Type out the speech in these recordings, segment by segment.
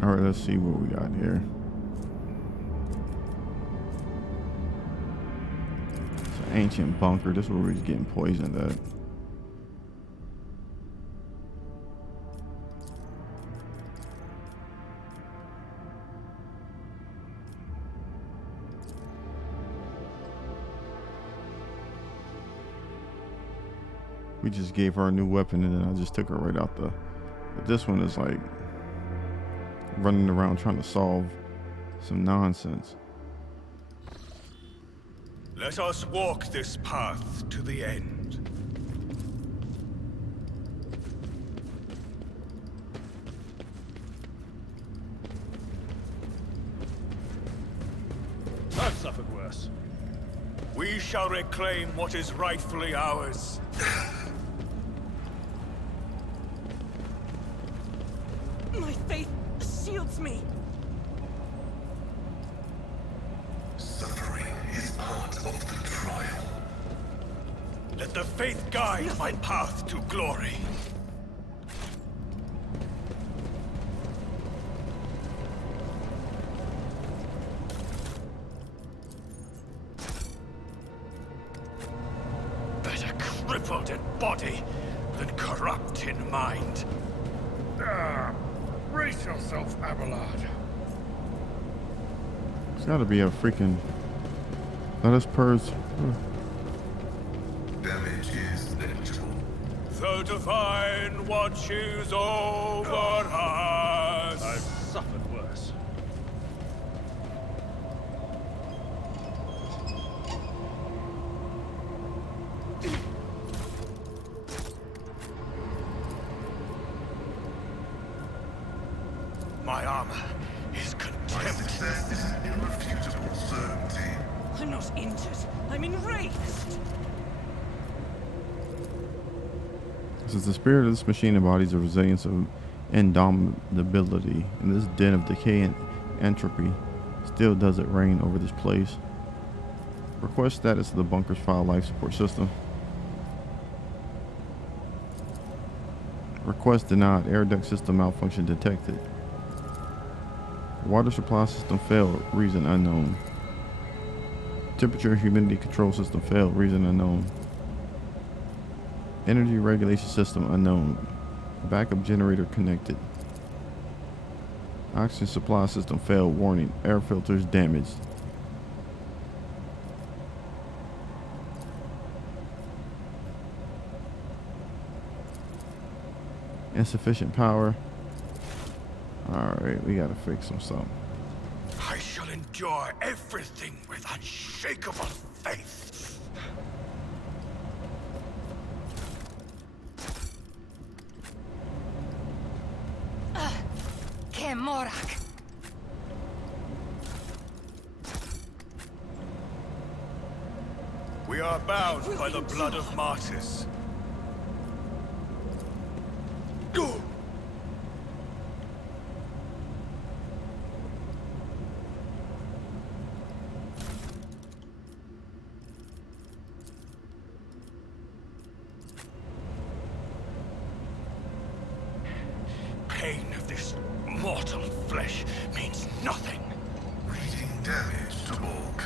All right, let's see what we got here. It's an ancient bunker. This is where we're getting poisoned at. We just gave her a new weapon and then I just took her right out the... But this one is like running around trying to solve some nonsense. Let us walk this path to the end. I've suffered worse. We shall reclaim what is rightfully ours. My faith shields me. Suffering is part of the trial. Let the faith guide my path to glory. Better crippled in body than corrupt in mind. Brace yourself, Abelard. It's gotta be a freaking... Let us purge... Damage is negligible. The divine watches over us. I've suffered worse. My armor is My contempt. success is an irrefutable certainty. I'm not injured. I'm enraged. Since the spirit of this machine embodies the resilience of indomitability, and this den of decay and entropy still does it reign over this place. Request status of the bunker's file life support system. Request denied. Air duct system malfunction detected. Water supply system failed. Reason unknown. Temperature and humidity control system failed. Reason unknown. Energy regulation system unknown. Backup generator connected. Oxygen supply system failed. Warning. Air filters damaged. Insufficient power. Alright, we gotta fix some something. I shall endure everything with unshakable faith. Kemorak. We are bound by the blood of martyrs. Go! Pain of this mortal flesh means nothing. Reading damage to bulk.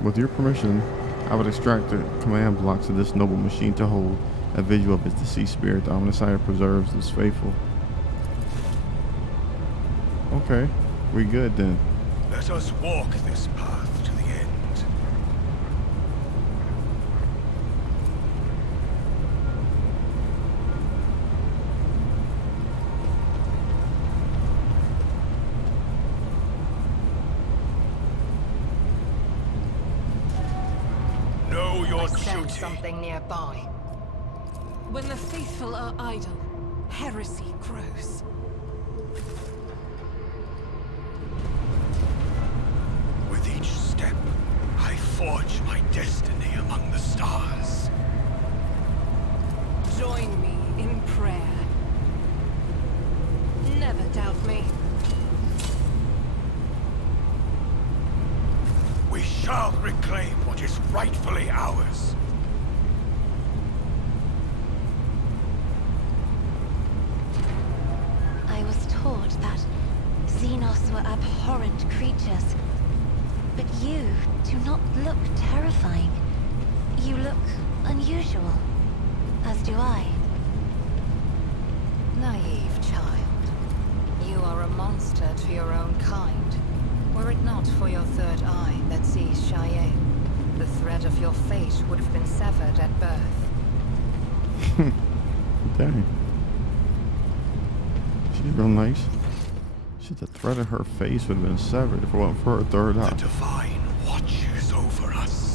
With your permission, I would extract the command blocks of this noble machine to hold a visual of its deceased spirit. The Omnissiah preserves is faithful. Okay, we good then. Let us walk this path to the end. Know your duty. Something nearby. When the faithful are idle, heresy grows. With each step, I forge my destiny among the stars. rightfully ours. I was taught that Xenos were abhorrent creatures. But you do not look terrifying. You look unusual. As do I. Naive child. You are a monster to your own kind. Were it not for your third eye that sees Cheyenne, the thread of your fate would have been severed at birth. Dang. She's real nice. She said the thread of her face would have been severed if it wasn't for her third The eye. Divine watches over us.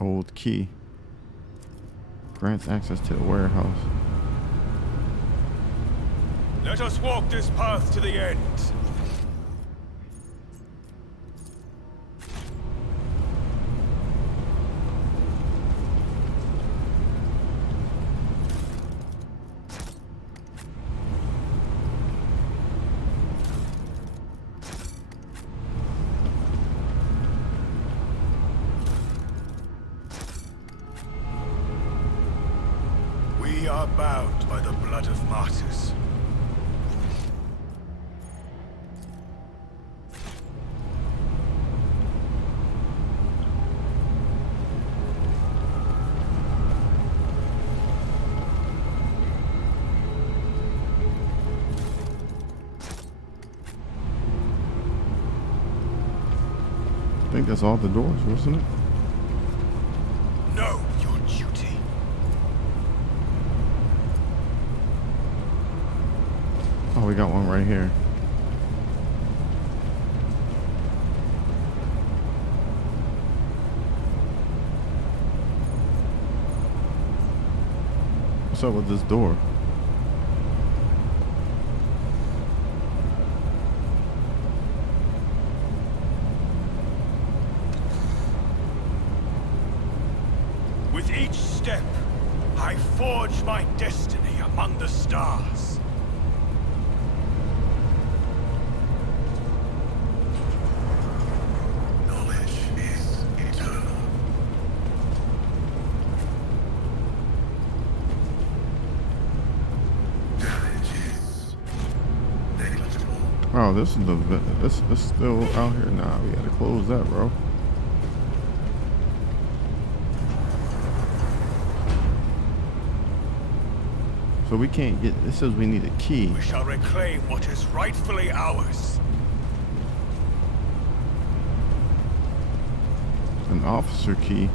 Old key. Grants access to the warehouse. Let us walk this path to the end. We are bound by the blood of martyrs. I think that's all the doors, wasn't it? Know your duty. Oh, we got one right here. What's up with this door? With each step, I forge my destiny among the stars. Knowledge is eternal. Damage is negligible. Oh, this is the this still out here. Nah, we gotta close that, bro. So we can't get. It says we need a key. We shall reclaim what is rightfully ours. An officer key.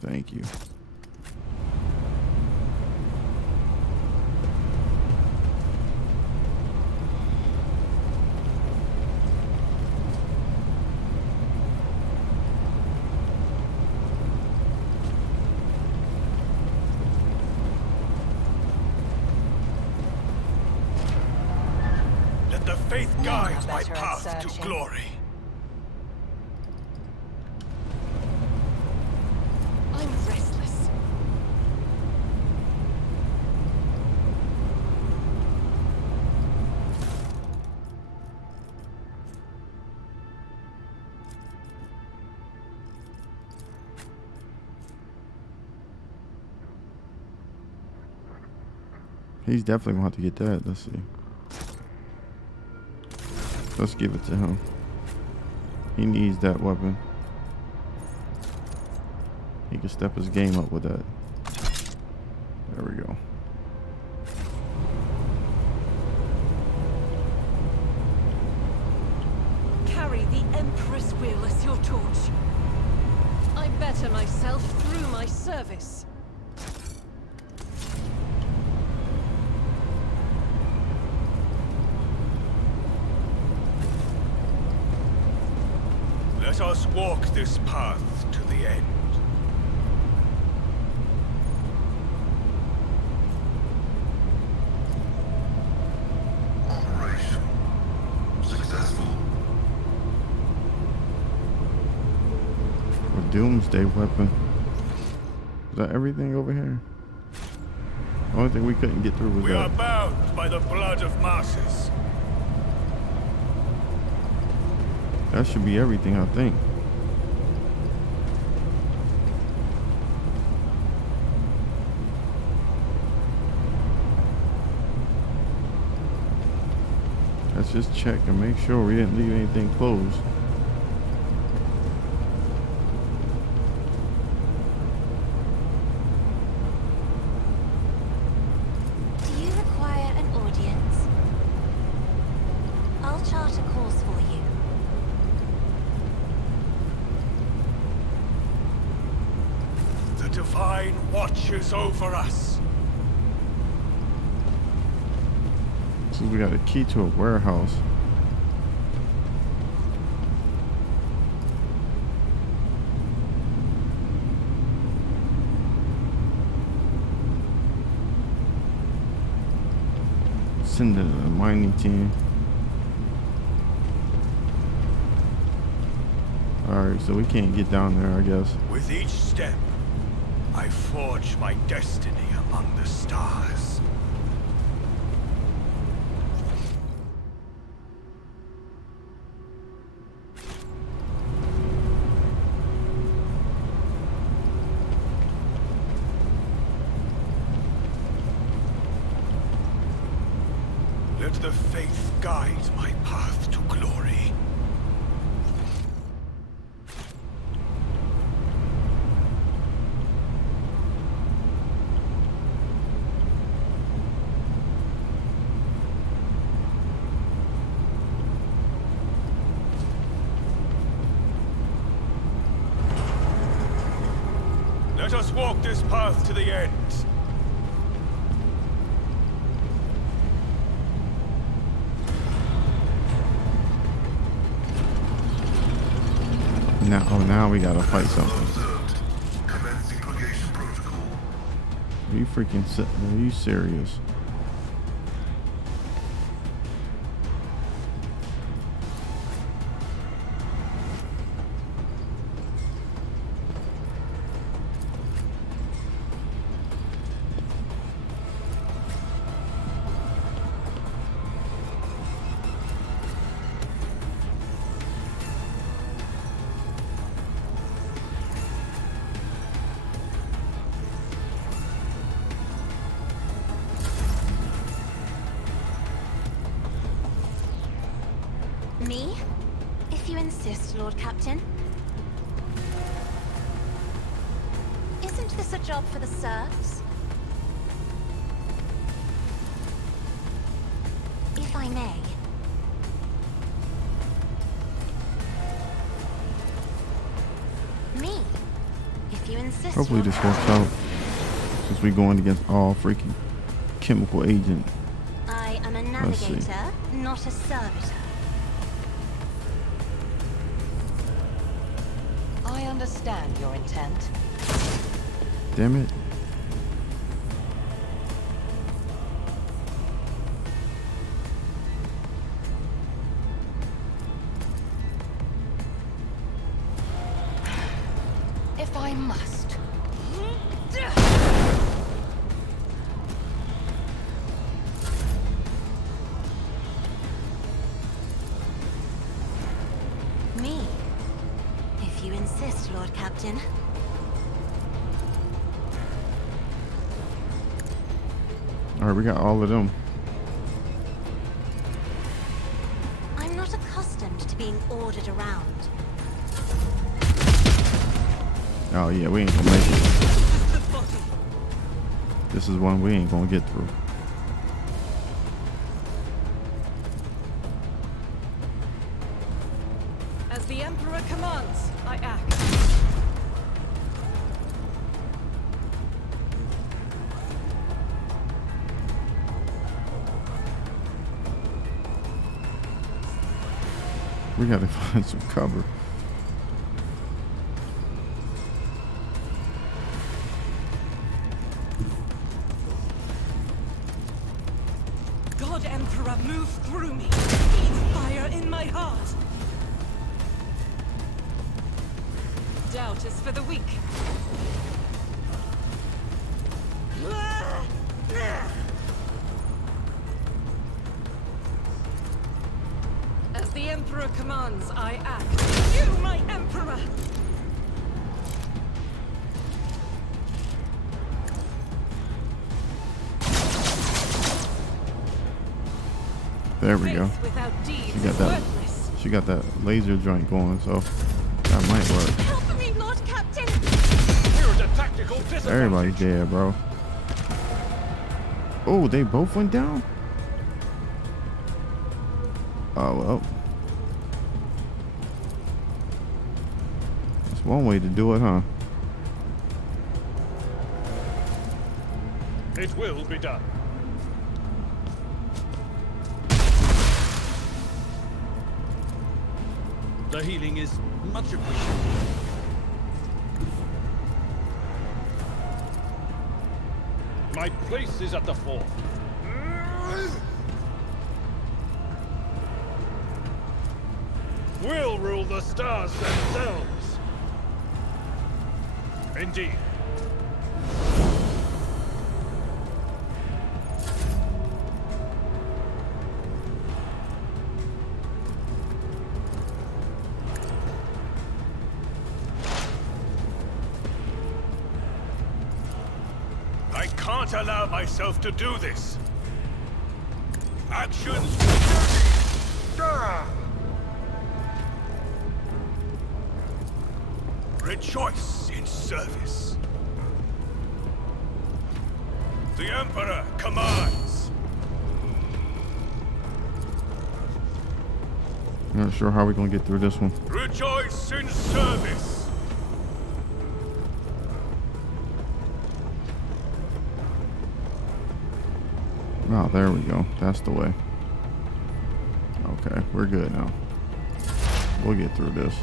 Thank you. Let the faith None guide are my better at path to searching. glory. I'm restless. He's definitely gonna have to get that. Let's see. Let's give it to him. He needs that weapon. He can step his game up with that. There we go. Carry the Empress will as your torch. I better myself through my service. Let us walk this path to the end. Operation successful. A doomsday weapon. Is that everything over here? The only thing we couldn't get through was We are that. bound by the blood of martyrs. That should be everything, I think. Let's just check and make sure we didn't leave anything closed. Do you require an audience? I'll chart a course for you. The Divine watches over us. So we got a key to a warehouse. Send in a mining team. Alright, so we can't get down there, I guess. With each step, I forge my destiny among the stars. Let the faith guide my path to glory. Let us walk this path to the end. Now we gotta fight something. Observed. Commencing purgation protocol. Are you are you serious? Me? If you insist, Lord Captain. Isn't this a job for the serfs? If I may. Me? If you insist, Hopefully Lord this works Captain. out. Since we're going against all freaking chemical agent. I am a Let's see. navigator, not a servitor. I understand your intent. Damn it. If I must. Me? If you insist, Lord Captain. Alright, we got all of them. I'm not accustomed to being ordered around. Oh yeah, we ain't gonna make it. This is one we ain't gonna get through. As the Emperor commands, I act. We gotta find some cover. Move through me. Feed fire in my heart. Doubt is for the weak. As the Emperor commands, I act. You, my Emperor! There we go. Faith without deeds She got is that. worthless. She got that laser joint going, so that might work. Help me, Lord Captain! We're at a tactical disadvantage. Everybody's dead, bro. Oh, they both went down? Oh, well. That's one way to do it, huh? It will be done. The healing is much appreciated. My place is at the fore. We'll rule the stars themselves. Indeed. I can't allow myself to do this. Actions. Rejoice in service. The Emperor commands. Not sure how we're gonna get through this one. Rejoice in service. Oh, there we go. That's the way. Okay, we're good now. We'll get through this.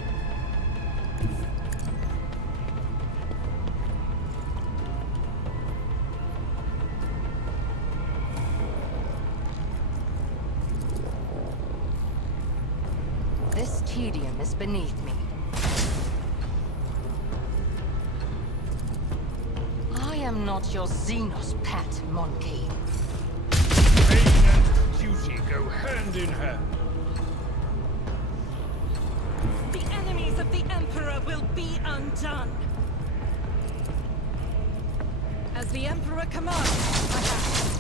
This tedium is beneath me. I am not your Xenos pet, monkey. Pain and duty go hand in hand. The enemies of the Emperor will be undone. As the Emperor commands, I act.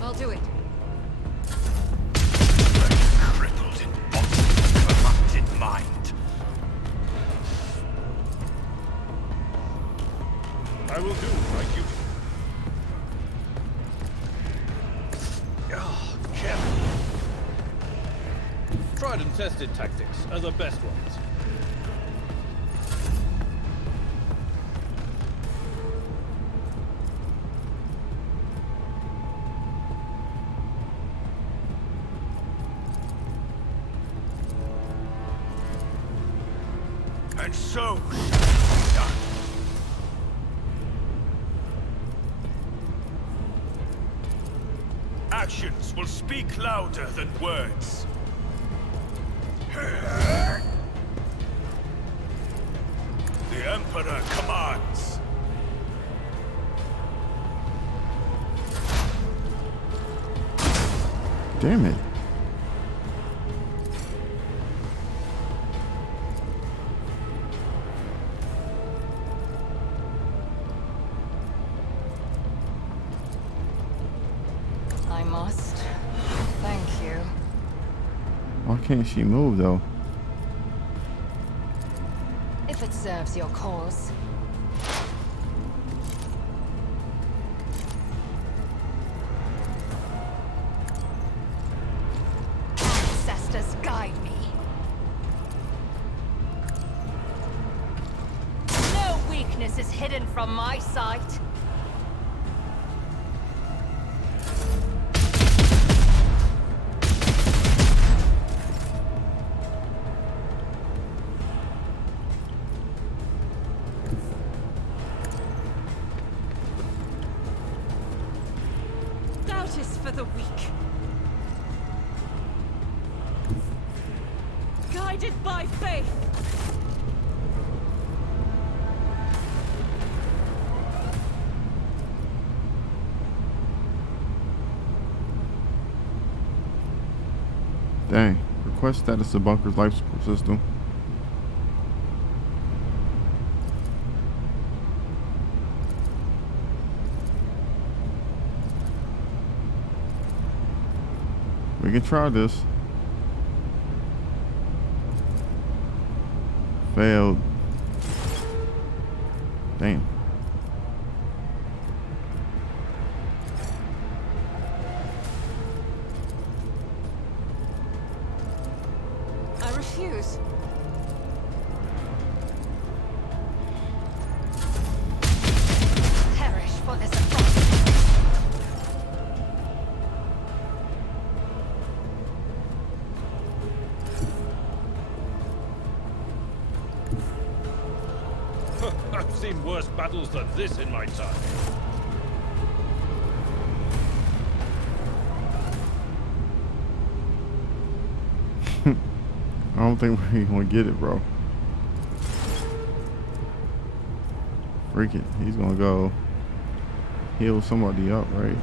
I'll do it. Crippled in body, corrupted mind. I will do my duty. Ah, careful. Tried and tested tactics are the best ones. And so shall it be done. Actions will speak louder than words. The Emperor commands. Damn it. I must. Thank you. Why can't she move though? If it serves your cause. Ancestors guide me. No weakness is hidden from my sight. Doubt is for the by faith. Dang. Request status of bunker's life support system. We can try this. Failed. Damn. I refuse. Perish for this affront. I've seen worse battles than this in my time. I don't think we're gonna get it, bro. Freak it. He's gonna go heal somebody up, right?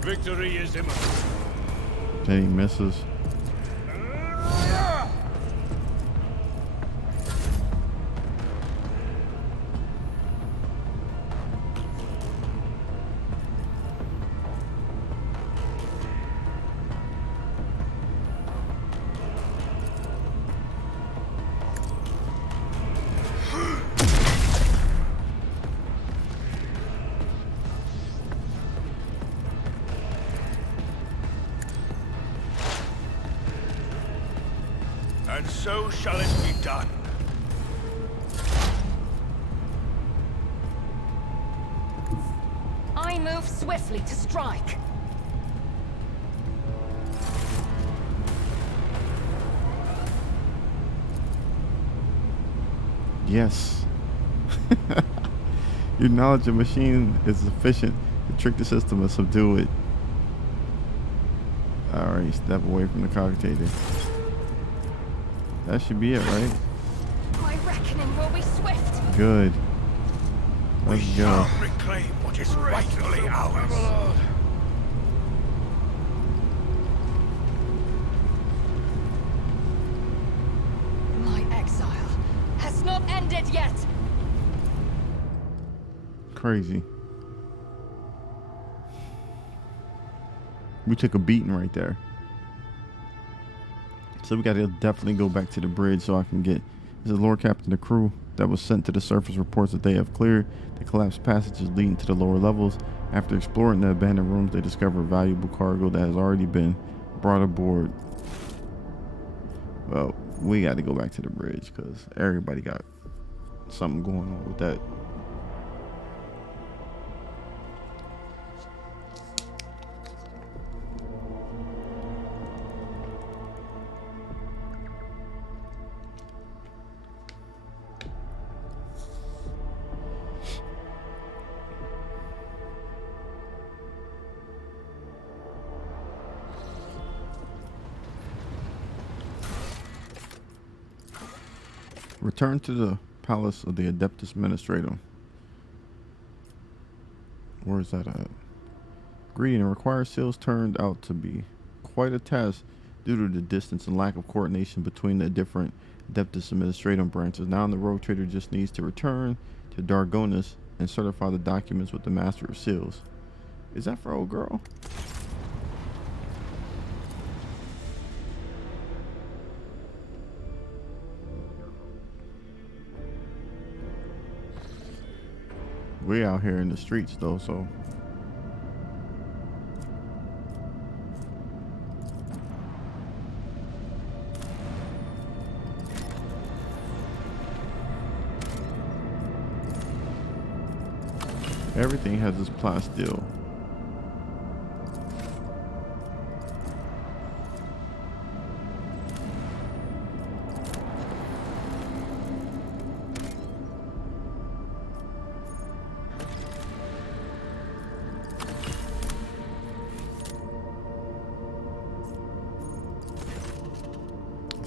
Victory is imminent. Then he misses. And so shall it be done. I move swiftly to strike. Yes. Your knowledge of machine is sufficient to trick the system and subdue it. Alright, step away from the cogitator. That should be it, right? My reckoning will be swift. Good. We Let's go. shall reclaim what is rightfully ours. My exile has not ended yet. Crazy. We took a beating right there. So we gotta definitely go back to the bridge so I can get this is Lord Captain the crew that was sent to the surface reports that they have cleared the collapsed passages leading to the lower levels. After exploring the abandoned rooms, they discover valuable cargo that has already been brought aboard. Well, we got to go back to the bridge because everybody got something going on with that. Return to the palace of the Adeptus Administratum. Where is that at? Greeting. Required seals turned out to be quite a task due to the distance and lack of coordination between the different Adeptus Administratum branches. Now the rogue trader just needs to return to Dargonus and certify the documents with the Master of Seals. Is that for old girl? We out here in the streets though, so everything has this plasteel.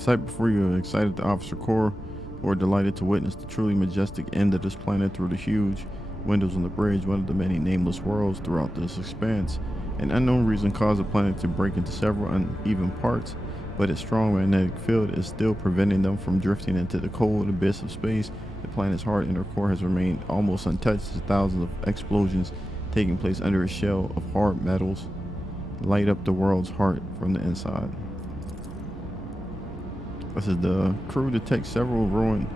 sight before you excited the officer corps, who are delighted to witness the truly majestic end of this planet through the huge windows on the bridge, one of the many nameless worlds throughout this expanse. An unknown reason caused the planet to break into several uneven parts, but its strong magnetic field is still preventing them from drifting into the cold abyss of space. The planet's heart and her core has remained almost untouched as thousands of explosions taking place under a shell of hard metals light up the world's heart from the inside. This is the crew detects several ruined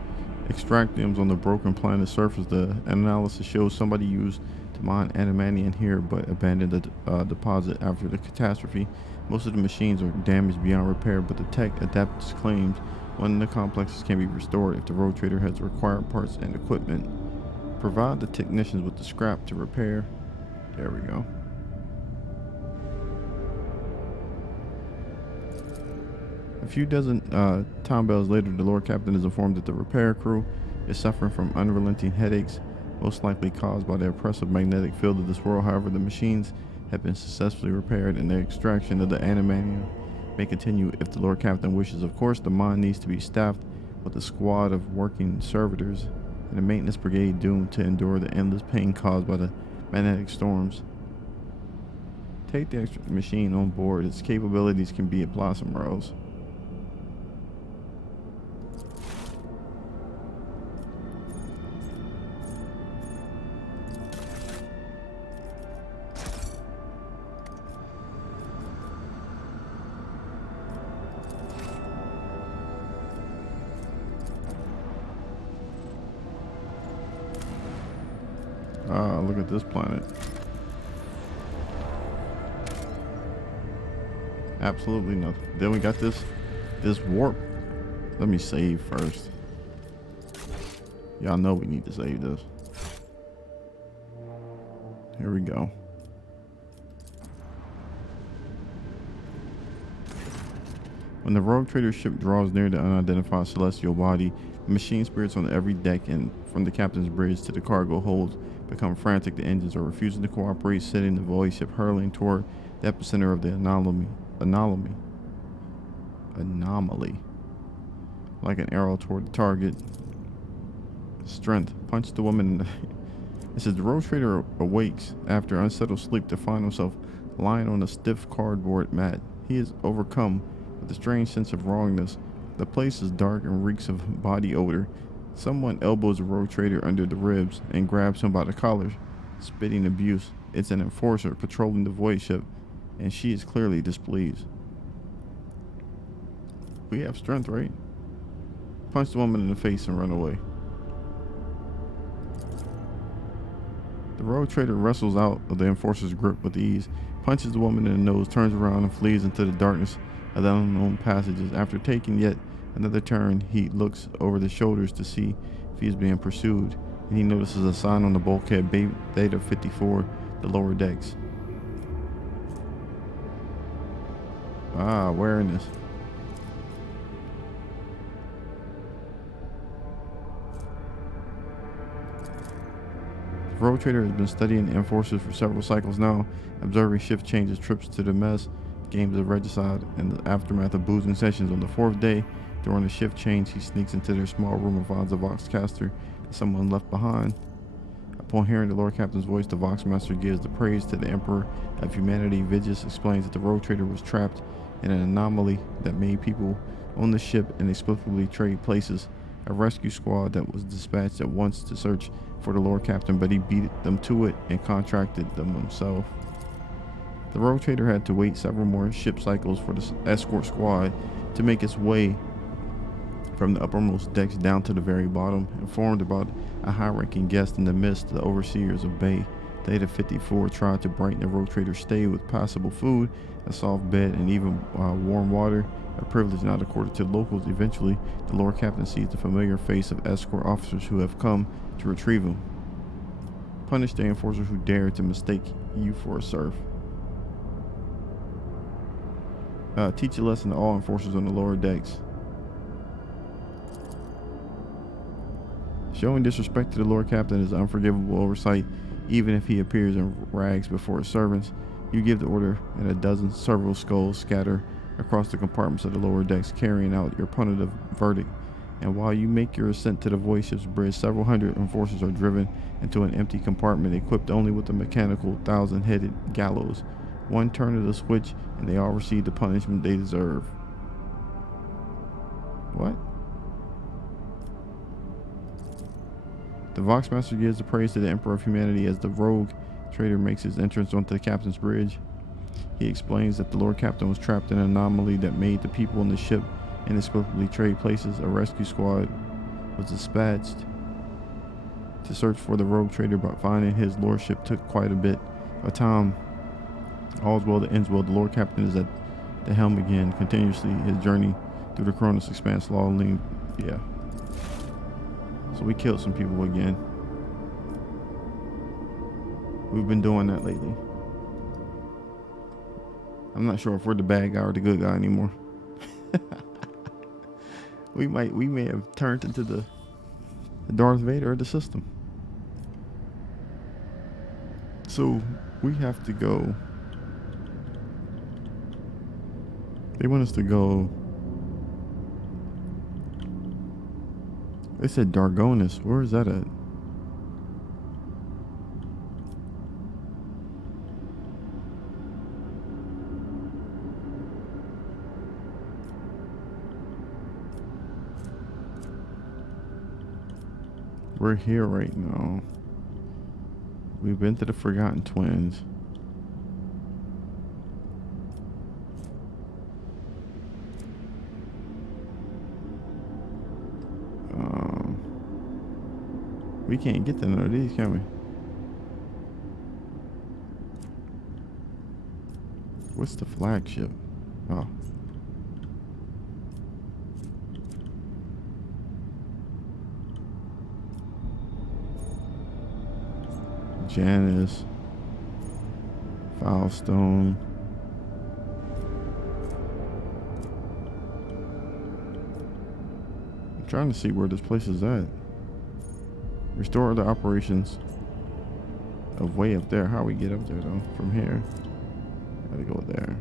extractiums on the broken planet's surface. The analysis shows somebody used to mine adamantium here but abandoned the deposit after the catastrophe. Most of the machines are damaged beyond repair, but the tech adapts claims one of the complexes can be restored if the road trader has the required parts and equipment. Provide the technicians with the scrap to repair. There we go. A few dozen time bells later, the Lord Captain is informed that the repair crew is suffering from unrelenting headaches, most likely caused by the oppressive magnetic field of this world. However, the machines have been successfully repaired and the extraction of the adamantium may continue if the Lord Captain wishes. Of course, the mine needs to be staffed with a squad of working servitors and a maintenance brigade doomed to endure the endless pain caused by the magnetic storms. Take the extra machine on board. Its capabilities can be applied somewhere else. Look at this planet. Absolutely nothing. Then we got this warp. Let me save first. Y'all know we need to save this. Here we go. When the rogue trader ship draws near the unidentified celestial body, the machine spirits on every deck and from the captain's bridge to the cargo holds become frantic. The engines are refusing to cooperate, setting the void ship hurling toward the epicenter of the anomaly. Like an arrow toward the target. Strength. Punch the woman in the... It says the rogue trader awakes after unsettled sleep to find himself lying on a stiff cardboard mat. He is overcome with a strange sense of wrongness. The place is dark and reeks of body odor. Someone elbows the rogue trader under the ribs and grabs him by the collar, spitting abuse. It's an enforcer patrolling the void ship, and she is clearly displeased. We have strength, right? Punch the woman in the face and run away. The rogue trader wrestles out of the enforcer's grip with ease, punches the woman in the nose, turns around and flees into the darkness of the unknown passages. After taking yet another turn, he looks over the shoulders to see if he is being pursued, and he notices a sign on the bulkhead, Theta 54, the lower decks. Awareness. The rogue trader has been studying the enforcers for several cycles now, observing shift changes, trips to the mess, games of regicide, and the aftermath of boozing sessions. On the fourth day, during the shift change, he sneaks into their small room and finds a Voxcaster and someone left behind. Upon hearing the Lord Captain's voice, the Voxmaster gives the praise to the Emperor of Humanity. Vigis explains that the rogue trader was trapped in an anomaly that made people on the ship inexplicably trade places. A rescue squad that was dispatched at once to search for the Lord Captain, but he beat them to it and contracted them himself. The rogue trader had to wait several more ship cycles for the escort squad to make its way from the uppermost decks down to the very bottom. Informed about a high-ranking guest in the midst, the overseers of Bay Theta 54 tried to brighten the rogue trader's stay with passable food, a soft bed, and even warm water, a privilege not accorded to locals. Eventually, the Lord Captain sees the familiar face of escort officers who have come to retrieve him. Punish the enforcers who dare to mistake you for a serf. Teach a lesson to all enforcers on the lower decks. Showing disrespect to the Lord Captain is unforgivable oversight, even if he appears in rags before his servants. You give the order, and a dozen serval skulls scatter across the compartments of the lower decks, carrying out your punitive verdict. And while you make your ascent to the void ship's bridge, several hundred enforcers are driven into an empty compartment equipped only with a mechanical 1,000-headed gallows. One turn of the switch, and they all receive the punishment they deserve. What? The Voxmaster gives the praise to the Emperor of Humanity as the rogue trader makes his entrance onto the captain's bridge. He explains that the Lord Captain was trapped in an anomaly that made the people in the ship inexplicably trade places. A rescue squad was dispatched to search for the rogue trader, but finding his lordship took quite a bit of time. All's well that ends well. The Lord Captain is at the helm again, continuously his journey through the Cronus Expanse slowly. Yeah. So we killed some people again. We've been doing that lately. I'm not sure if we're the bad guy or the good guy anymore. we may have turned into the Darth Vader of the system. So we have to go. They want us to go. They said Dargonis. Where is that at? We're here right now. We've been to the Forgotten Twins. We can't get to none of these, can we? What's the flagship? Oh. Janice. Filestone. I'm trying to see where this place is at. Restore the operations of way up there. How we get up there though? From here. Gotta go there.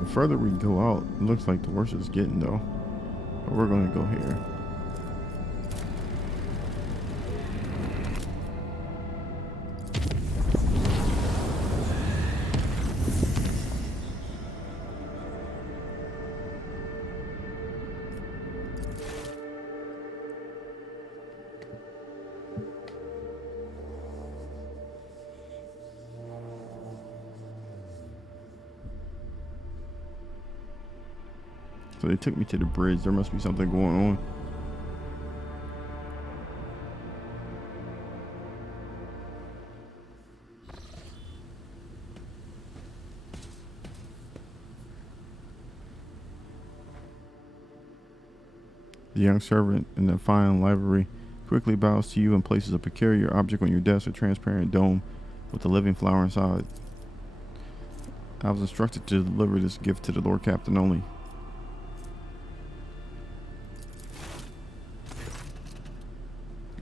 The further we go out, it looks like the worse it's getting though. But we're gonna go here. So they took me to the bridge. There must be something going on. The young servant in the fine livery quickly bows to you and places a peculiar object on your desk, a transparent dome with a living flower inside. I was instructed to deliver this gift to the Lord Captain only.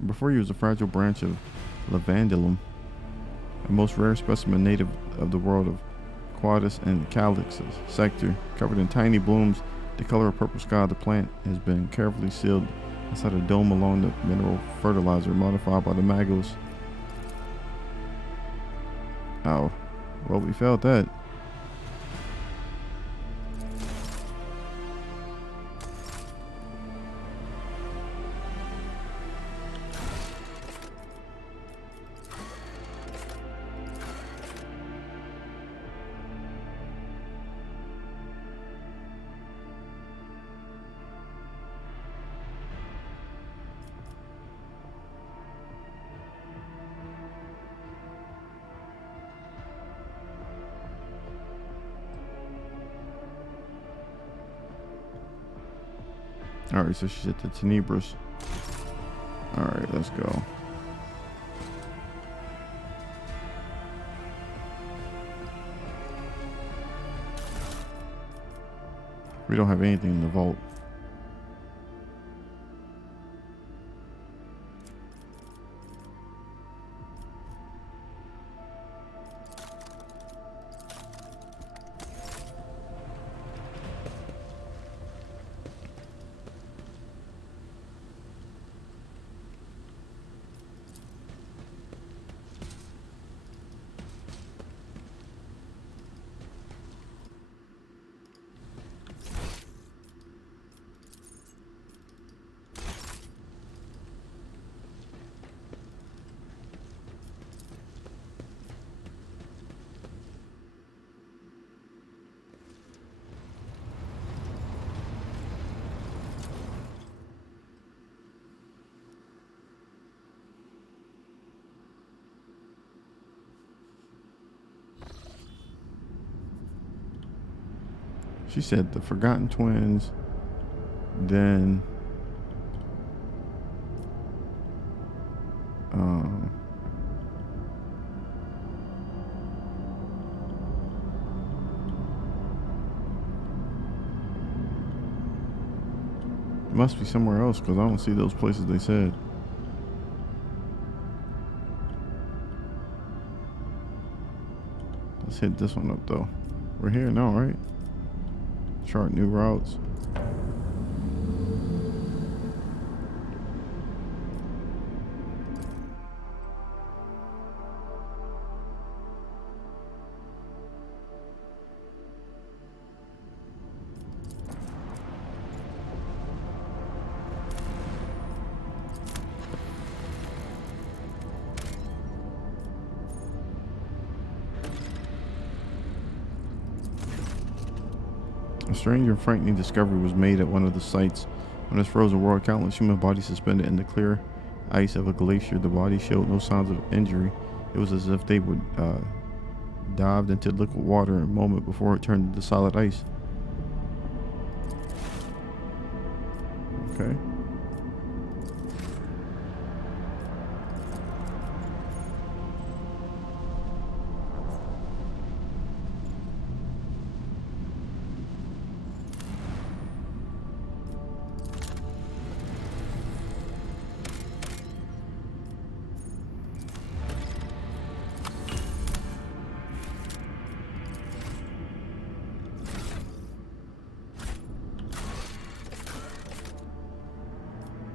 Before you was a fragile branch of lavandulum, a most rare specimen native of the world of Quadus and Calix's sector. Covered in tiny blooms the color of purple sky, the plant has been carefully sealed inside a dome along the mineral fertilizer modified by the Magos. Oh, well, we felt that. Alright, so she's at the Tenebris. Alright, let's go. We don't have anything in the vault. She said the Forgotten Twins, then it must be somewhere else because I don't see those places they said. Let's hit this one up though. We're here now, right? Chart new routes. A strange and frightening discovery was made at one of the sites. On this frozen world, countless human bodies suspended in the clear ice of a glacier. The bodies showed no signs of injury. It was as if they would dived into liquid water a moment before it turned into solid ice. Okay.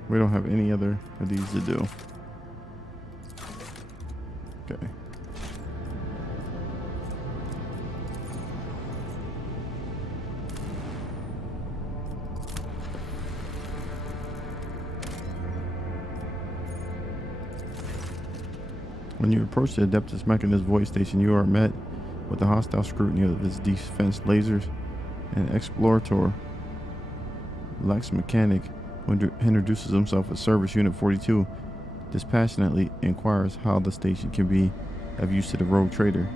We don't have any other of these to do. Okay. When you approach the Adeptus Mechanis void station, you are met with the hostile scrutiny of its defense lasers. An explorator, Lex Mechanic, who introduces himself as Service Unit 42, dispassionately inquires how the station can be of use to the rogue trader.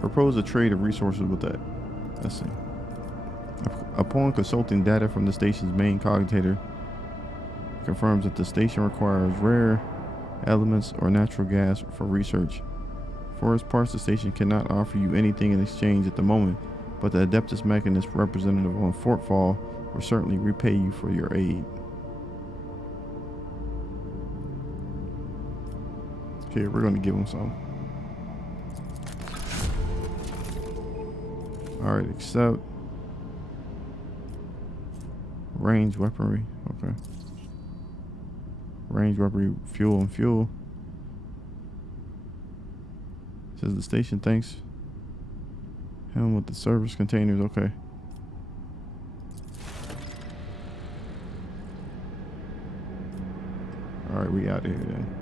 Propose a trade of resources with that. Let's see. Upon consulting data from the station's main cogitator, confirms that the station requires rare elements or natural gas for research. For its parts, the station cannot offer you anything in exchange at the moment, but the Adeptus Mechanis representative on Fort Fall will certainly repay you for your aid. Here, we're going to give him some. Alright, accept. Range weaponry. Okay. Range weaponry, fuel and fuel. Says the station thanks him with the service containers. Okay. Alright, we out of here then.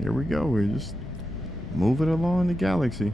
Here we go. We're just Move it along the galaxy.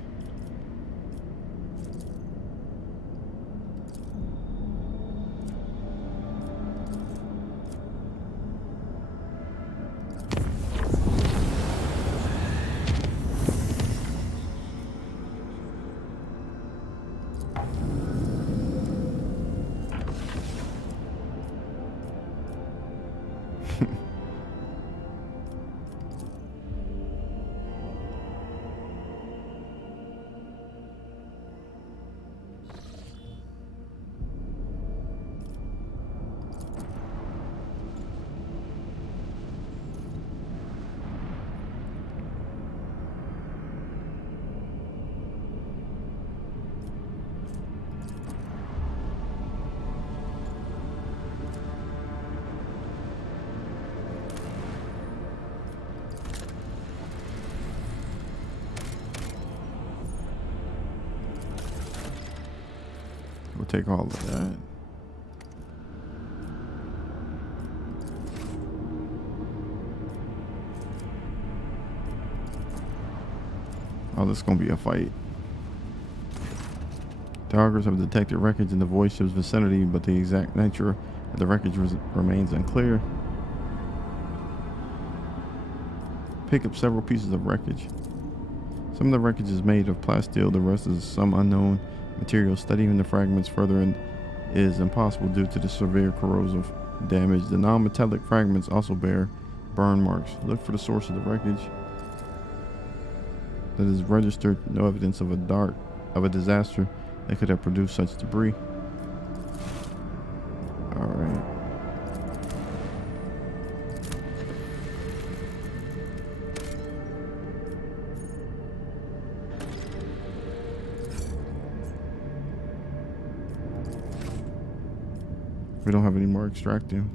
We'll take all of that. Oh, this is gonna be a fight. The augurs have detected wreckage in the void ship's vicinity, but the exact nature of the wreckage remains unclear. Pick up several pieces of wreckage. Some of the wreckage is made of plasteel, the rest is some unknown material. Studying the fragments further is impossible due to the severe corrosive damage. The non-metallic fragments also bear burn marks. Look for the source of the wreckage that is registered. No evidence of a disaster that could have produced such debris. All right. We don't have any more extracting.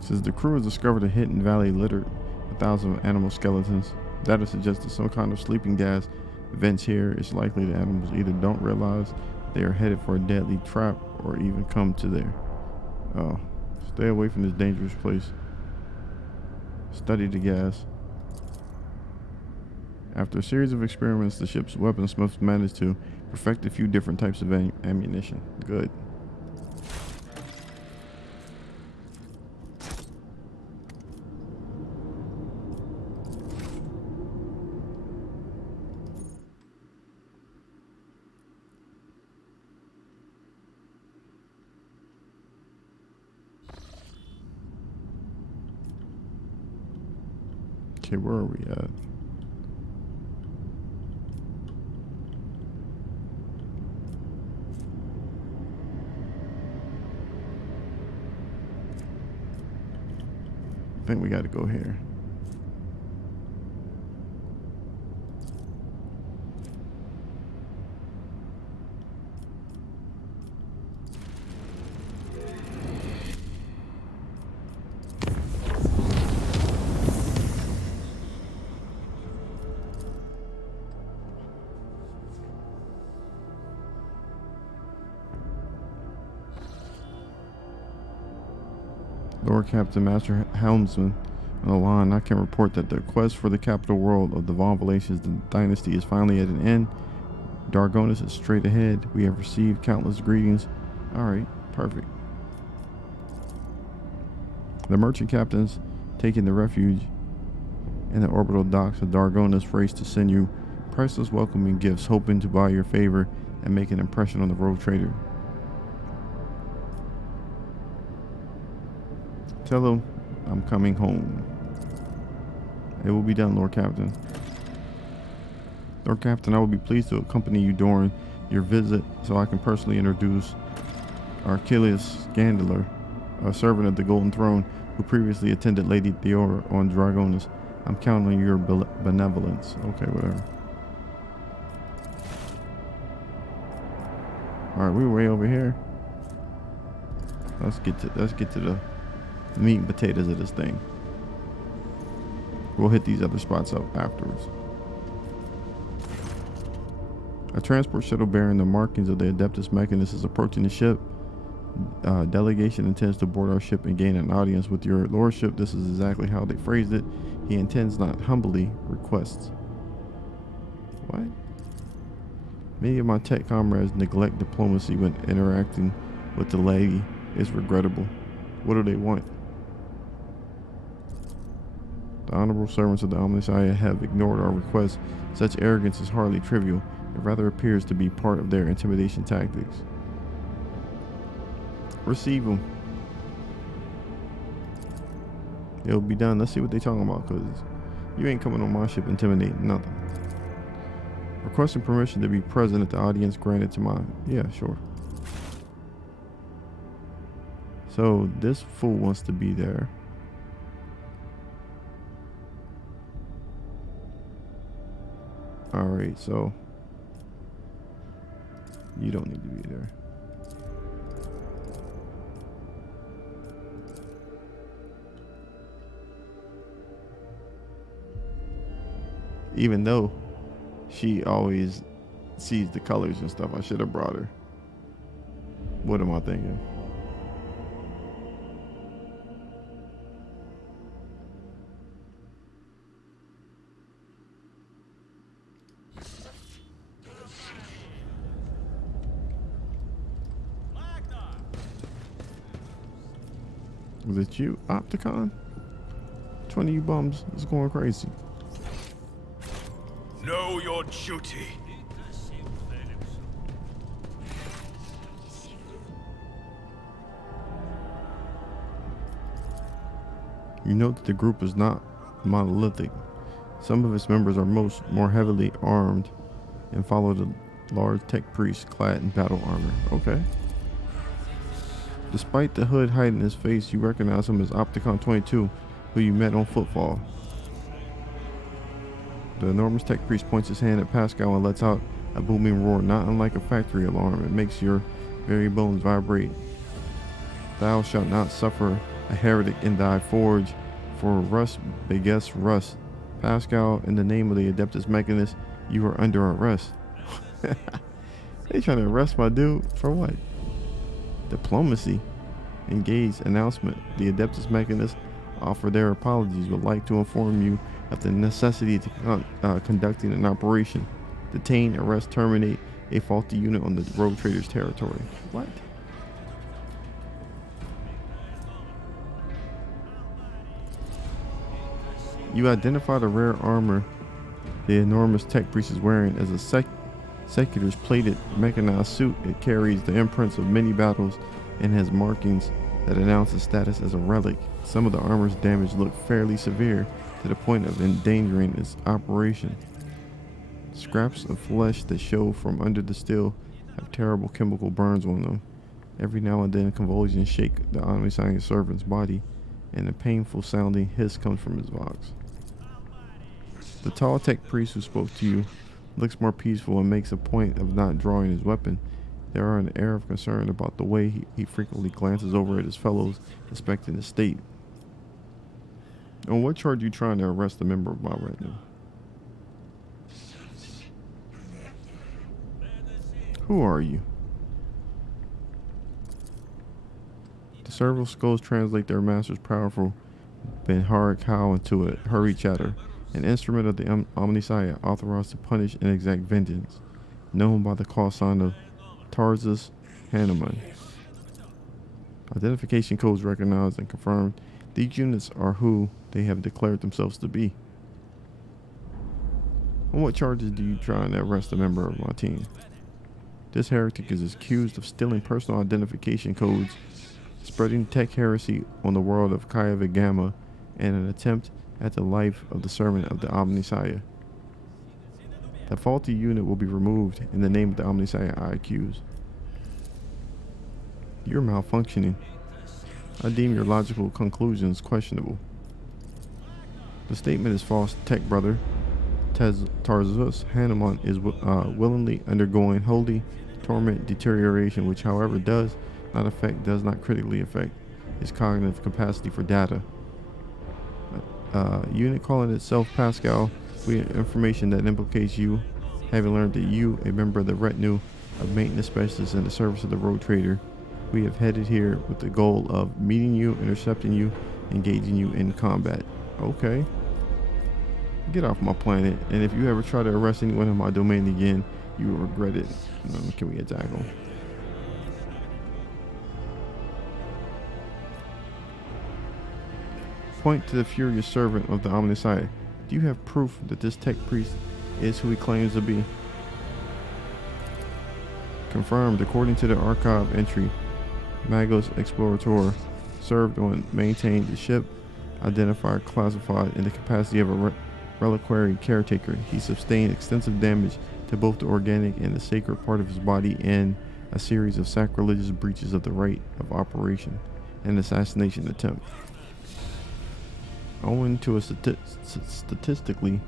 Says the crew has discovered a hidden valley littered with thousands of animal skeletons. Data suggests that some kind of sleeping gas vents here. It's likely the animals either don't realize they are headed for a deadly trap or even come to there. Oh, stay away from this dangerous place. Study the gas. After a series of experiments, the ship's weaponsmiths managed to perfect a few different types of ammunition. Good. Okay, where are we at? I think we got to go here. Lord Captain Master Helmsman on the line, I can report that the quest for the capital world of the Von Valacians dynasty is finally at an end. Dargonis is straight ahead. We have received countless greetings. Alright, perfect. The merchant captains taking the refuge in the orbital docks of Dargonis race to send you priceless welcoming gifts, hoping to buy your favor and make an impression on the rogue trader. Tell them I'm coming home. It will be done, Lord Captain. Lord Captain, I will be pleased to accompany you during your visit so I can personally introduce Archelaus Scandalar, a servant of the Golden Throne who previously attended Lady Theora on Dragonis. I'm counting on your benevolence. Okay, whatever. Alright, we're way over here. Let's get to the meat and potatoes of this thing. We'll hit these other spots up afterwards. A transport shuttle bearing the markings of the Adeptus Mechanicus is approaching the ship. Delegation intends to board our ship and gain an audience with your lordship. This is exactly how they phrased it. He intends, not humbly, requests. What? Many of my tech comrades neglect diplomacy when interacting with the lady. It's regrettable. What do they want? The honorable servants of the Omnissiah have ignored our request. Such arrogance is hardly trivial. It rather appears to be part of their intimidation tactics. Receive them. It'll be done. Let's see what they're talking about, because you ain't coming on my ship intimidating nothing. Requesting permission to be present at the audience granted to my... Yeah, sure. So this fool wants to be there. Alright, so you don't need to be there. Even though she always sees the colors and stuff, I should have brought her. What am I thinking? Was it you, Opticon? Which one of you bums is going crazy? Know your duty. You know that the group is not monolithic. Some of its members are more heavily armed and follow the large tech priest clad in battle armor. Okay. Despite the hood hiding his face, you recognize him as Opticon 22, who you met on Footfall. The enormous tech priest points his hand at Pascal and lets out a booming roar, not unlike a factory alarm. It makes your very bones vibrate. Thou shalt not suffer a heretic in thy forge, for rust begets rust. Pascal, in the name of the Adeptus Mechanicus, you are under arrest. They trying to arrest my dude for what? Diplomacy. Engaged announcement. The Adeptus Mechanicus offer their apologies, would like to inform you of the necessity to conducting an operation. Detain, arrest, terminate a faulty unit on the Rogue Traders territory. What? You identify the rare armor the enormous tech priest is wearing as a Secutor's plated mechanized suit. It carries the imprints of many battles and has markings that announce its status as a relic. Some of the armor's damage look fairly severe, to the point of endangering its operation. Scraps of flesh that show from under the steel have terrible chemical burns on them. Every now and then convulsions shake the Omnissiah servant's body, and a painful sounding hiss comes from his vox. The tall tech priest who spoke to you looks more peaceful and makes a point of not drawing his weapon. There are an air of concern about the way he frequently glances over at his fellows, inspecting the state. On what charge are you trying to arrest a member of my retinue? Who are you? The serval skulls translate their master's powerful Benharic howl into a hurried chatter, an instrument of the Omnissiah authorized to punish and exact vengeance, known by the call sign of Tarzus Hanuman. Identification codes recognized and confirmed. These units are who they have declared themselves to be. On what charges do you try and arrest a member of my team? This heretic is accused of stealing personal identification codes, spreading tech heresy on the world of Kaiva Gamma, and an attempt at the life of the servant of the Omnissiah. The faulty unit will be removed in the name of the Omnissiah I accuse. You're malfunctioning. I deem your logical conclusions questionable. The statement is false, tech brother. Tarzus Hanuman is willingly undergoing holy torment deterioration, which however does not critically affect his cognitive capacity for data. Unit calling itself Pascal, we have information that implicates you, having learned that you, a member of the retinue of maintenance specialists in the service of the Road Trader, we have headed here with the goal of meeting you, intercepting you, engaging you in combat. Okay. Get off my planet, and if you ever try to arrest anyone in my domain again, you will regret it. Can we attack him? Point to the furious servant of the Omniscient. Do you have proof that this tech priest is who he claims to be? Confirmed. According to the archive entry, Magos Explorator served on maintained the ship, identified, classified in the capacity of a reliquary caretaker. He sustained extensive damage to both the organic and the sacred part of his body in a series of sacrilegious breaches of the right of operation and assassination attempt. Owing to a statistically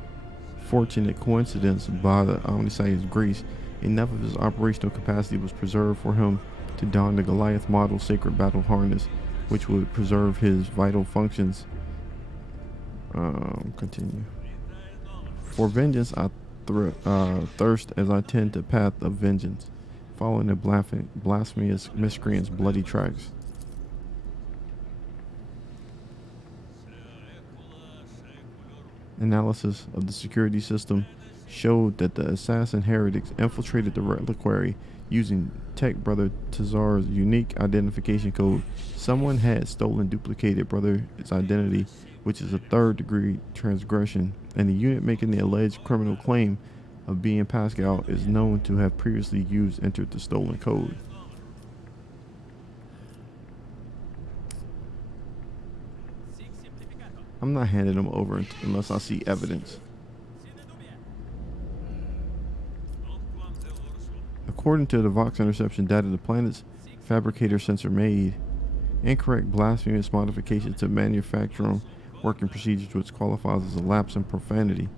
fortunate coincidence by the Omniscient's grace, enough of his operational capacity was preserved for him to don the Goliath model sacred battle harness, which would preserve his vital functions. Continue. For vengeance I thirst as I tend the path of vengeance, following the blasphemous miscreants' bloody tracks. Analysis of the security system showed that the assassin heretics infiltrated the reliquary using Tech Brother Tazar's unique identification code. Someone had stolen duplicated Brother's identity, which is a third-degree transgression, and the unit making the alleged criminal claim of being Pascal is known to have previously entered the stolen code. I'm not handing them over unless I see evidence. According to the Vox interception data, the planet's fabricator sensor made incorrect blasphemous modifications to manufacturing working procedures, which qualifies as a lapse in profanity.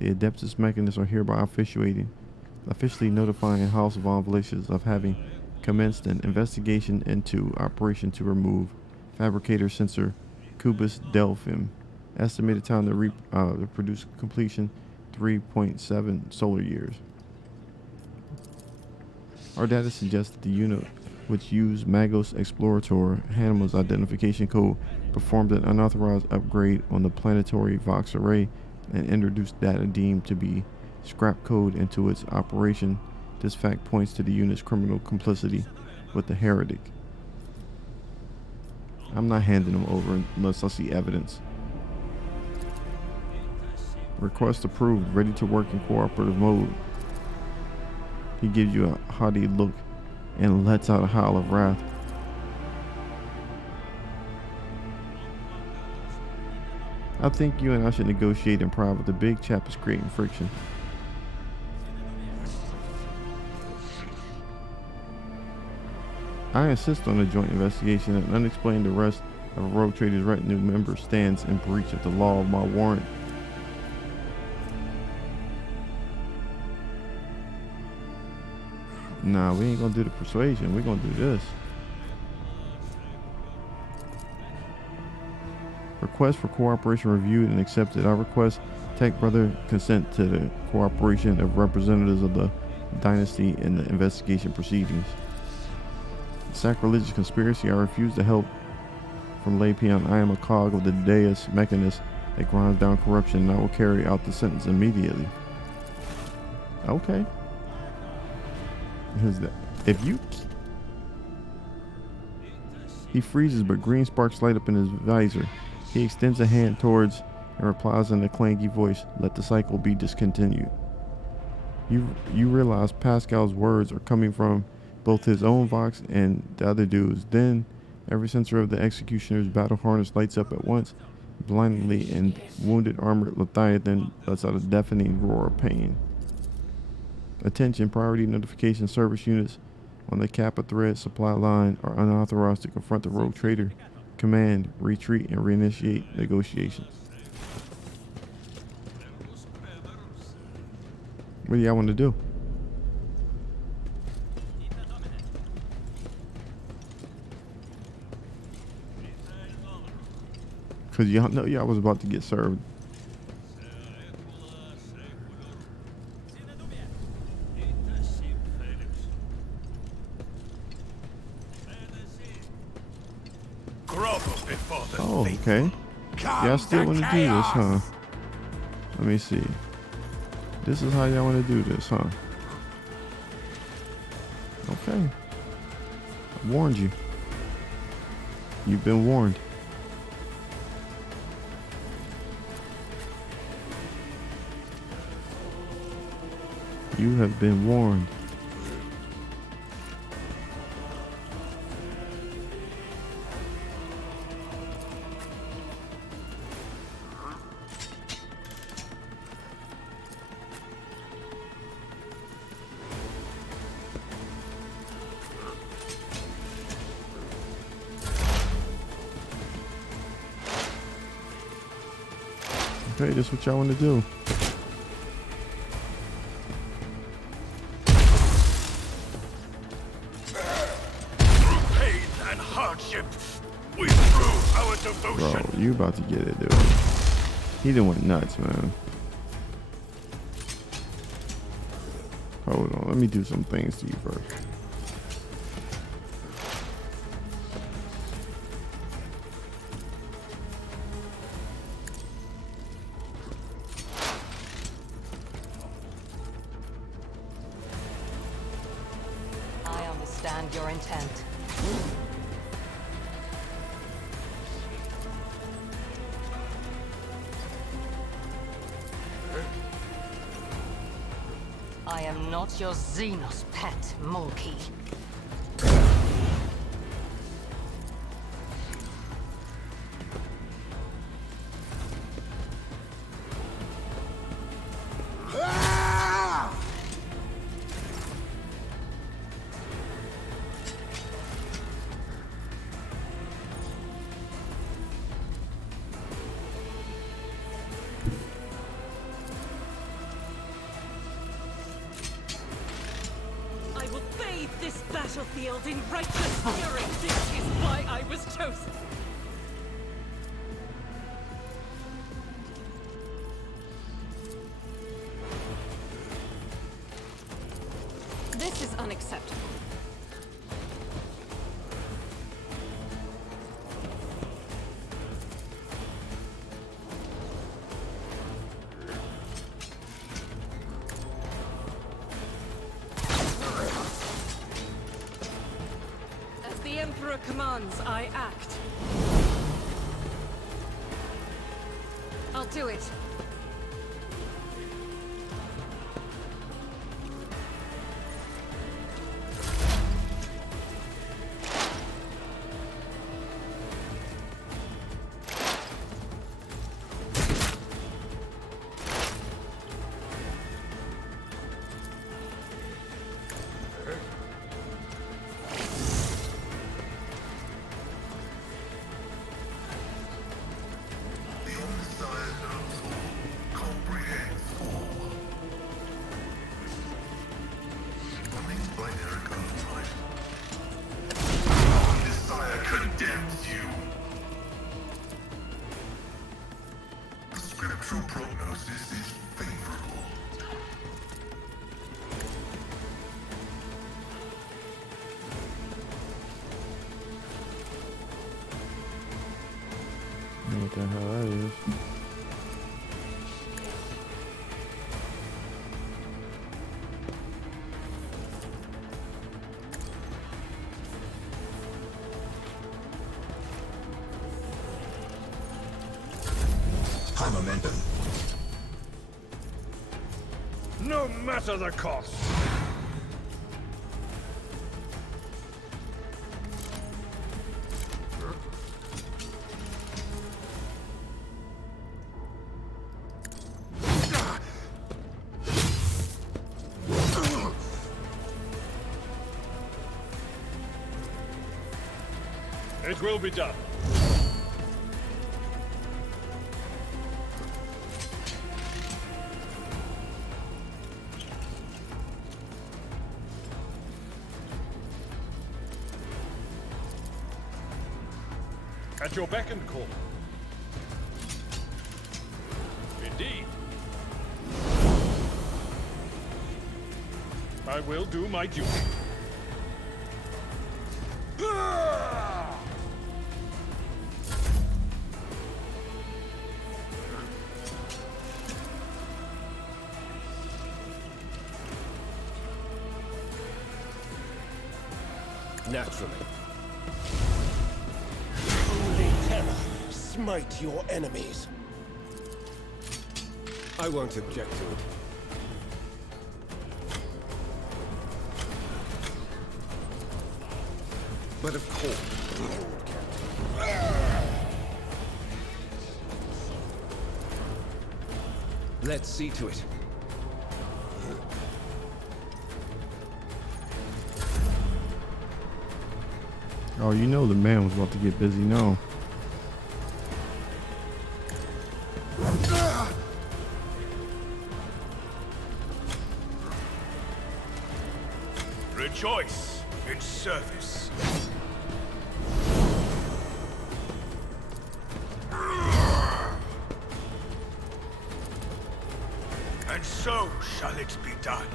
The Adeptus mechanists are hereby officially notifying House of Envolations of having commenced an investigation into operation to remove fabricator sensor Cubus Delphim. Estimated time to produce completion 3.7 solar years. Our data suggests that the unit, which used Magos Explorator Hannibal's identification code, performed an unauthorized upgrade on the planetary Vox array and introduced data deemed to be scrap code into its operation. This fact points to the unit's criminal complicity with the heretic. I'm not handing them over unless I see evidence. Request approved. Ready to work in cooperative mode. He gives you a haughty look and lets out a howl of wrath. I think you and I should negotiate in private. The big chap is creating friction. I insist on a joint investigation and unexplained arrest of a Road Trader's retinue member stands in breach of the law of my warrant. Nah, we ain't gonna do the persuasion. We're gonna do this. Request for cooperation reviewed and accepted. I request Tech Brother consent to the cooperation of representatives of the dynasty in the investigation proceedings. Sacrilegious conspiracy. I refuse to help from lay peon. I am a cog of the Deus Mechanist that grinds down corruption, and I will carry out the sentence immediately. Okay. Who's that? He freezes, but green sparks light up in his visor. He extends a hand towards and replies in a clangy voice, "Let the cycle be discontinued." You realize Pascal's words are coming from both his own Vox and the other dude's. Then every sensor of the executioner's battle harness lights up at once, blindingly, and wounded armored Leviathan lets out a deafening roar of pain. Attention, priority notification service units on the Kappa thread supply line are unauthorized to confront the Rogue Trader. Command, retreat, and reinitiate negotiations. What do y'all want to do? Cause y'all know y'all was about to get served. Grovel before the Oh, faithful. okay. Y'all still want to do this, huh? Let me see. This is how y'all want to do this, huh? Okay. I warned you. You've been warned. You have been warned. Okay, this is what y'all want to do. Through pain and hardship, we prove our devotion. Bro, you about to get it, dude. He done went nuts, man. Hold on, let me do some things to you first. I understand your intent. I am not your Xenos pet, monkey. I will bathe this battlefield in righteous fury. This is why I was chosen. This is unacceptable. As the Emperor commands, I act. I'll do it. The Omnissiah knows all, comprehends all. Running binary code right. The Omnissiah condemns you. The scriptural prognosis is favorable. What the hell that is? High momentum. No matter the cost. It will be done. At your beck and call. indeed. I will do my duty. Naturally. Holy terror, smite your enemies. I won't object to it. But of course, the Lord can. Let's see to it. Oh, you know the man was about to get busy now. Rejoice in service. And so shall it be done.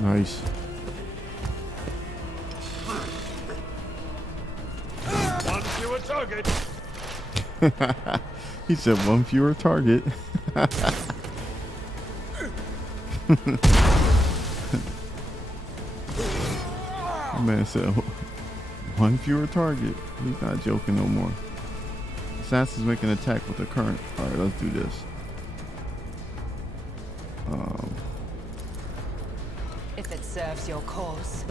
Nice. One fewer target. He said one fewer target. Man said one fewer target. He's not joking no more. Assassin's making an attack with the current. Alright, let's do this. If it serves your cause.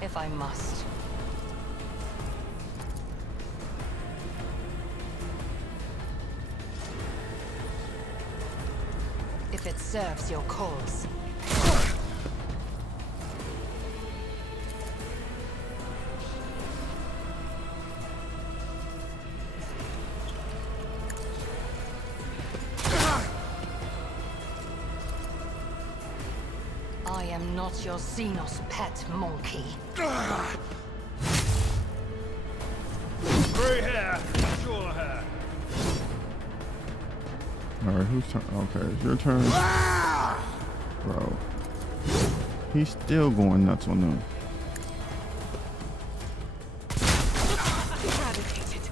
If I must. If it serves your cause. I am not your Xenos pet monkey. Grey hair, short hair. Alright, whose turn? Okay, it's your turn. Bro. He's still going nuts on them. Eradicated.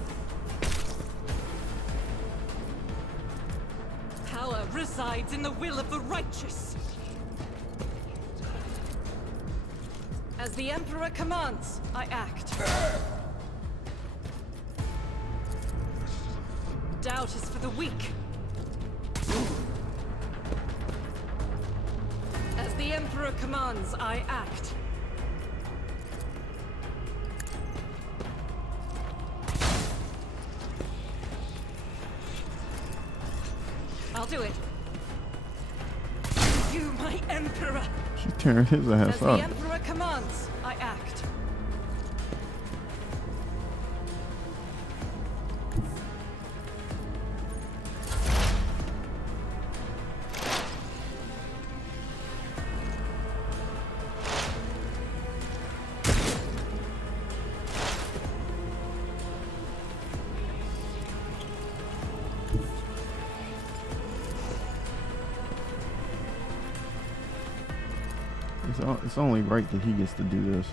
Power resides in the will of the righteous. As the Emperor commands, I act. Doubt is for the weak. As the Emperor commands, I act. I'll do it. You, my Emperor. She's tearing his ass As the up. Emperor commands, I act. It's only right that he gets to do this.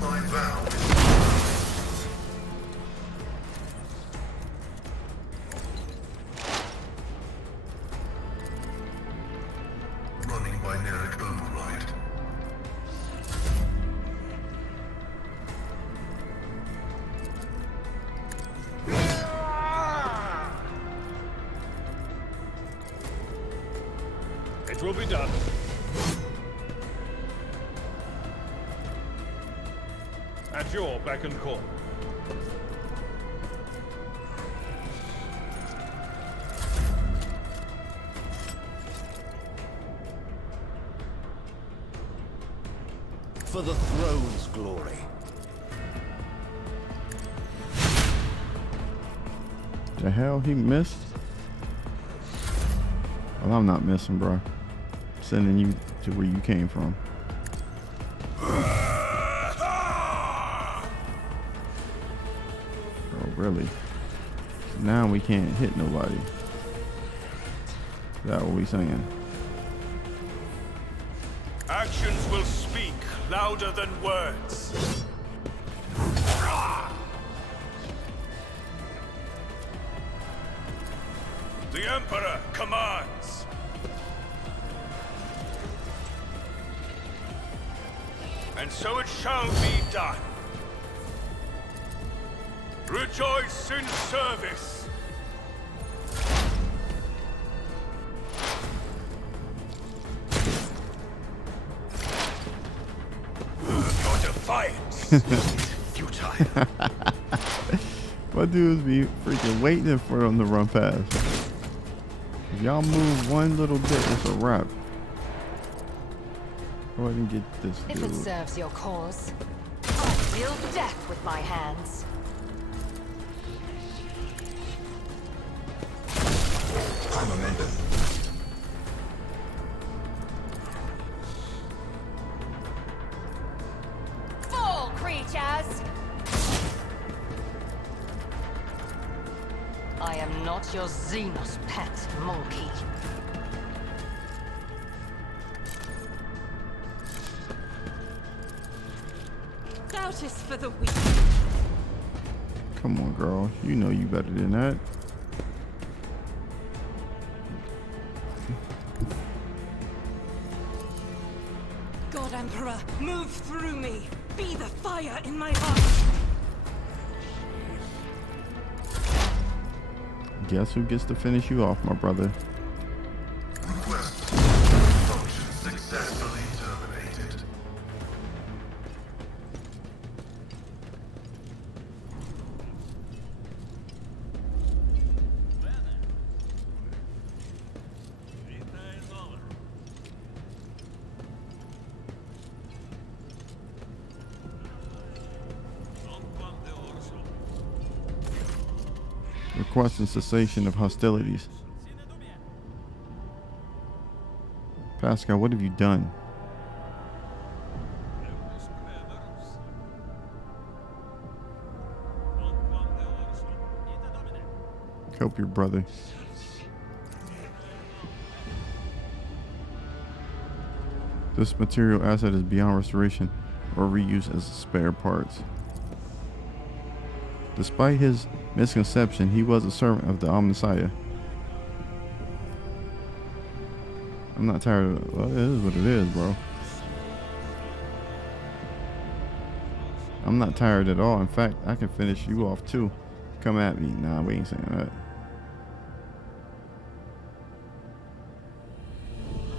My vow is running binaric override. It will be done. At your beck and call. for the throne's glory. The hell, he missed? Well, I'm not missing, bro. Sending you to where you came from. Oh, really? Now we can't hit nobody. Is that what we saying? Actions will speak louder than words. The Emperor commands. And so it shall be done. Rejoice in service. Your defiance is futile. My dudes be freaking waiting for them to run past. If y'all move one little bit, it's a wrap. Go ahead and get this If dude. it serves your cause, I deal death with my hands. I'm a member. Fall, creatures! I am not your Xenos pet, monkey. Doubt is for the weak. Come on, girl. You know you better than that. God Emperor, move through me. Be the fire in my heart. Guess who gets to finish you off, my brother? Request function successfully terminated. Requesting cessation of hostilities. Pascal, what have you done? Help your brother. This material asset is beyond restoration or reuse as spare parts. Despite his misconception, he was a servant of the Omnissiah. I'm not tired of it. Well, it is what it is, bro. I'm not tired at all. In fact, I can finish you off too. Come at me. Nah, we ain't saying that.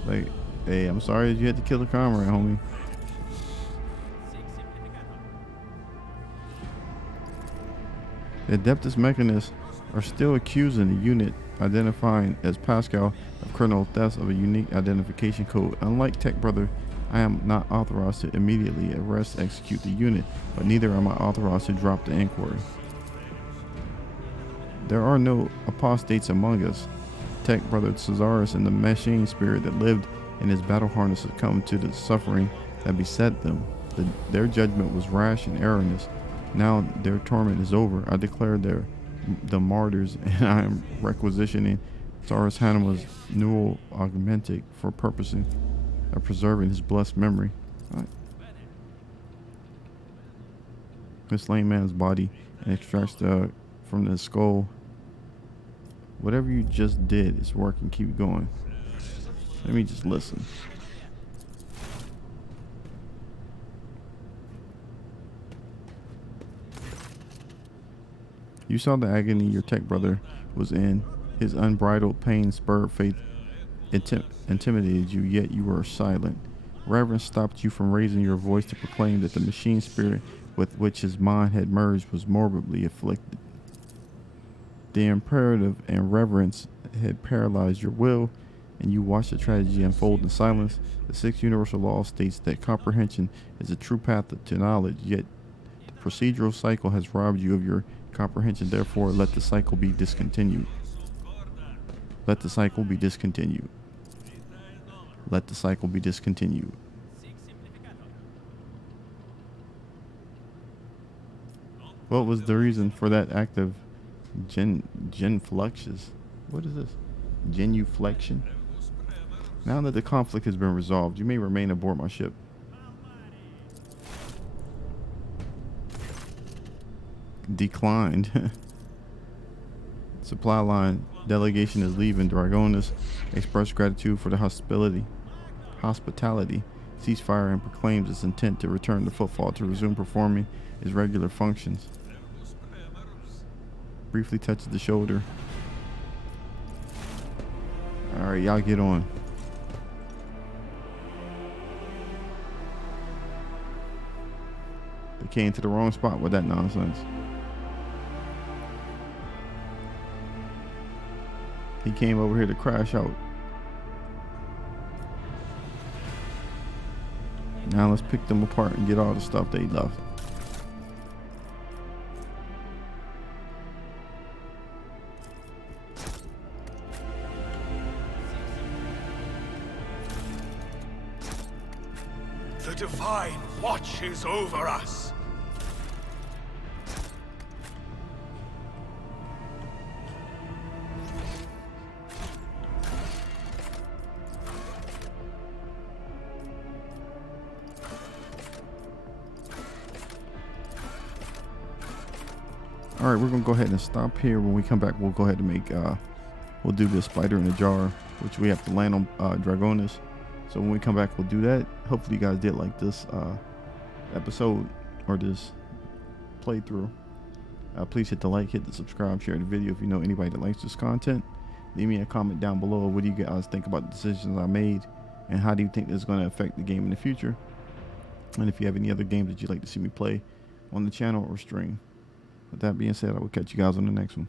Like, hey, I'm sorry that you had to kill the comrade, homie. The Adeptus Mechanists are still accusing the unit identifying as Pascal of criminal thefts of a unique identification code. Unlike Tech Brother, I am not authorized to immediately arrest and execute the unit, but neither am I authorized to drop the inquiry. There are no apostates among us. Tech Brother Caesarus and the machine spirit that lived in his battle harness succumbed to the suffering that beset them. Their judgment was rash and erroneous. Now their torment is over. I declare the martyrs, and I am requisitioning Taurus Hanama's neural augmentic for purposing of preserving his blessed memory. Right. This slain man's body and extracts from the skull. Whatever you just did is working. Keep going. Let me just listen. You saw the agony your tech brother was in. His unbridled pain spurred faith, intimidated you, yet you were silent. Reverence stopped you from raising your voice to proclaim that the machine spirit with which his mind had merged was morbidly afflicted. The imperative and reverence had paralyzed your will, and you watch the tragedy unfold in silence. The sixth universal law states that comprehension is a true path to knowledge, yet the procedural cycle has robbed you of your comprehension. Therefore, let the cycle be discontinued. Let the cycle be discontinued. Let the cycle be discontinued. What was the reason for that act of genuflexion? What is this? Genuflexion? Now that the conflict has been resolved, you may remain aboard my ship. Declined. Supply line delegation is leaving. Dragonis express gratitude for the hospitality, ceasefire, and proclaims its intent to return to Footfall to resume performing its regular functions. Briefly touches the shoulder. Alright, y'all get on. They came to the wrong spot with that nonsense. He came over here to crash out. Now let's pick them apart and get all the stuff they left. The Divine watches over us. All right, we're gonna go ahead and stop here. When we come back, we'll go ahead and make we'll do the spider in a jar, which we have to land on Dragonis. So when we come back, we'll do that. Hopefully you guys did like this episode or this playthrough. Please hit the like, hit the subscribe, share the video if you know anybody that likes this content. Leave me a comment down below. What do you guys think about the decisions I made, and how do you think this is going to affect the game in the future? And if you have any other games that you'd like to see me play on the channel or stream. With that being said, I will catch you guys on the next one.